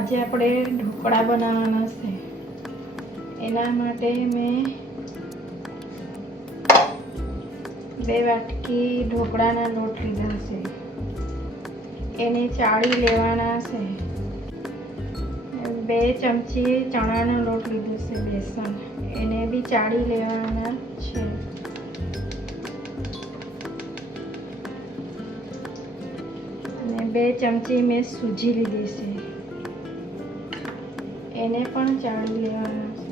આજે આપણે ઢોકળા બનાવવાના છે. એના માટે મેં બે વાટકી ઢોકળાના લોટ લીધા છે. એને ચાળી લેવાના છે. બે ચમચી ચણાનો લોટ લીધો છે બેસન. એને બી ચાળી લેવાના છે. અને બે ચમચી મેં સૂજી લીધી છે. એને પણ ચાળી લેવાના છે.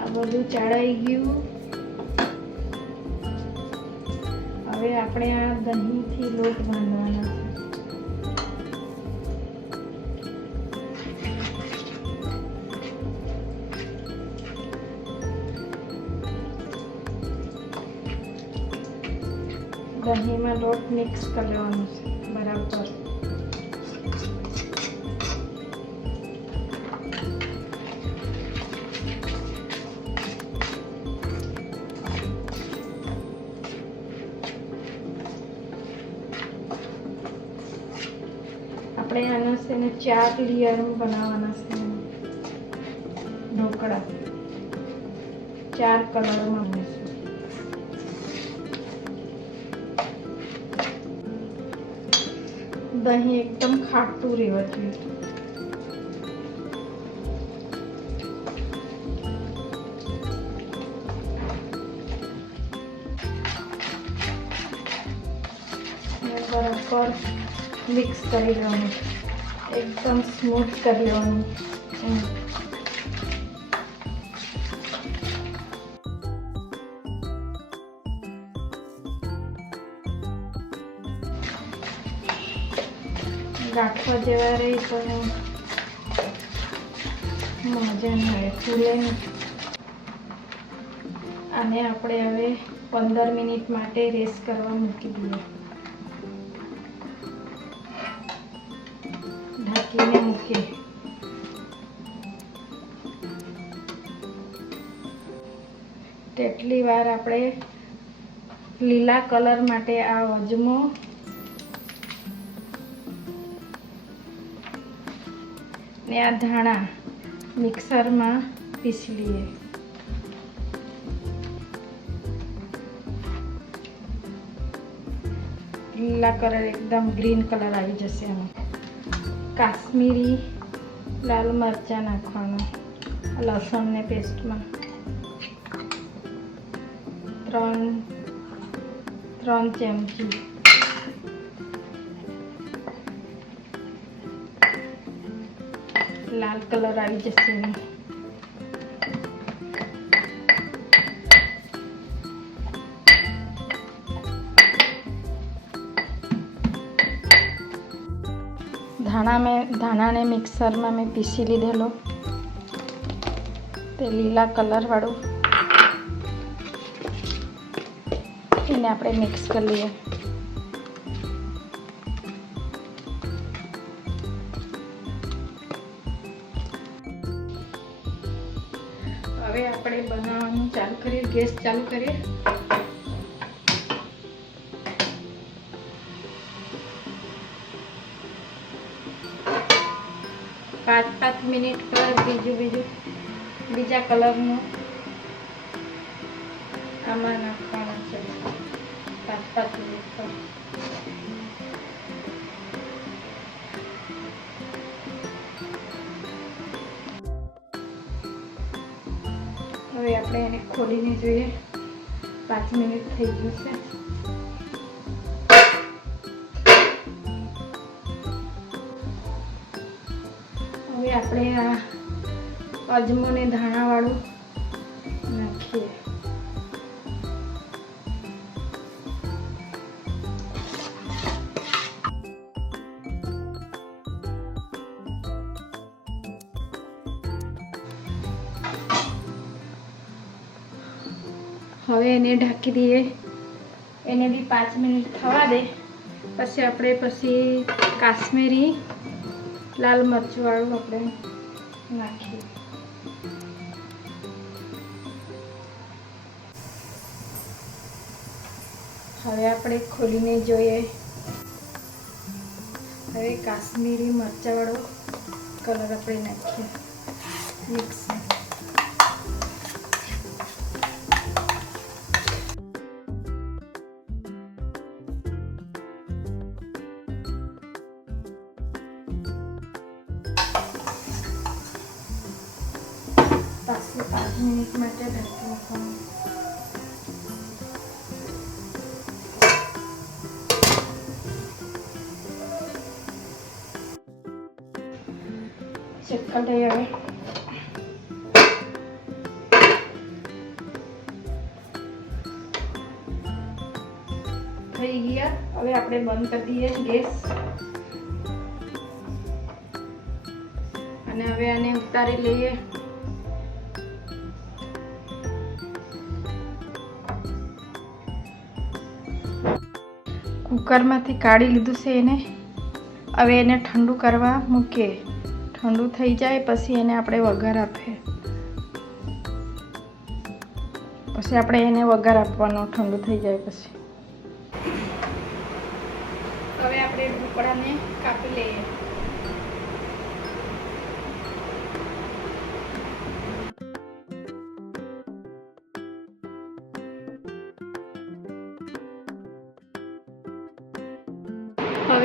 આ બધું ચાળાઈ ગયું. હવે આપણે આ દહીંથી લોટ બાંધવાના છે. દહીંમાં લોટ મિક્સ કરવાનો છે, બરાબર. છે ને ચાર લેયર બનાવવાના છે. ઢોકળા. ચાર કલરમાં બનશે દહીં એકદમ ખાટું રહેવા જોઈએ મિક્સ કરી લેવાનું. એકદમ સ્મૂથ કરી લેવાનું રાખવા જેવા રહી તો મજા આવે, ફૂલે અને આપણે હવે પંદર મિનિટ માટે રેસ્ટ કરવા મૂકી દઈએ. ઢાંકીને મૂકીએ. તેટલી વાર આપણે લીલા કલર માટે આ અજમો ને આ ધાણા મિક્સરમાં પીસી લઈએ. લીલા કલર એકદમ ગ્રીન કલર આવી જશે આમાં. કાશ્મીરી લાલ મરચાં નાખવાના લસણને પેસ્ટમાં ત્રણ ત્રણ ચમચી. લાલ કલર આવી જશે ધાણા મેં ધાણાને મિક્સરમાં મેં પીસી લીધેલો. તે લીલા કલરવાળું એને આપણે મિક્સ કરી લઈએ. હવે આપણે બનાવવાનું ચાલુ કરીએ, ગેસ ચાલુ કરીએ. પાંચ પાંચ મિનિટ પર બીજું બીજું, બીજા કલરનું આમાં નાખવાના છે. પાંચ પાંચ મિનિટ પર. હવે આપણે એને ખોલીને જોઈએ. પાંચ મિનિટ થઈ ગયું છે. આપણે આ અજમો ને ધાણાવાળું નાખીએ. હવે એને ઢાંકી દઈએ. એને બી પાંચ મિનિટ થવા દે. પછી આપણે પછી કાશ્મીરી લાલ મરચુંવાળું આપણે નાખીએ. હવે આપણે ખોલીને જોઈએ. હવે કાશ્મીરી મરચાવાળો કલર આપણે નાખીએ. મિક્સ પાંચ મિનિટ માટે ઢાંકી નાખવાનું ચેક થઈ ગયા. હવે આપણે બંધ કરી દઈએ ગેસ. અને હવે આને ઉતારી લઈએ. કુકરમાંથી કાઢી લીધું છે એને. હવે એને ઠંડુ કરવા મૂકીએ. ઠંડુ થઈ જાય પછી એને આપણે વઘાર આપીએ. પછી આપણે એને વઘાર આપવાનો, ઠંડુ થઈ જાય પછી. હવે આપણે ઢોકળાને કાપી લઈએ.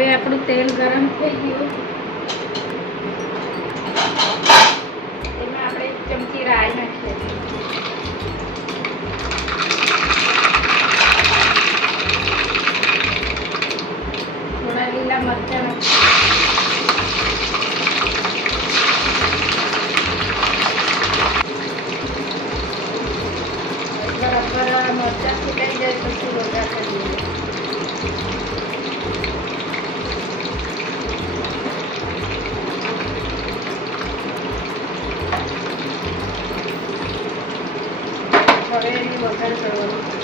હવે આપણું તેલ ગરમ થઈ ગયું. એમાં આપણે ચમચી રાઈ નાખીએ હવે એની વઘાર કરવાનું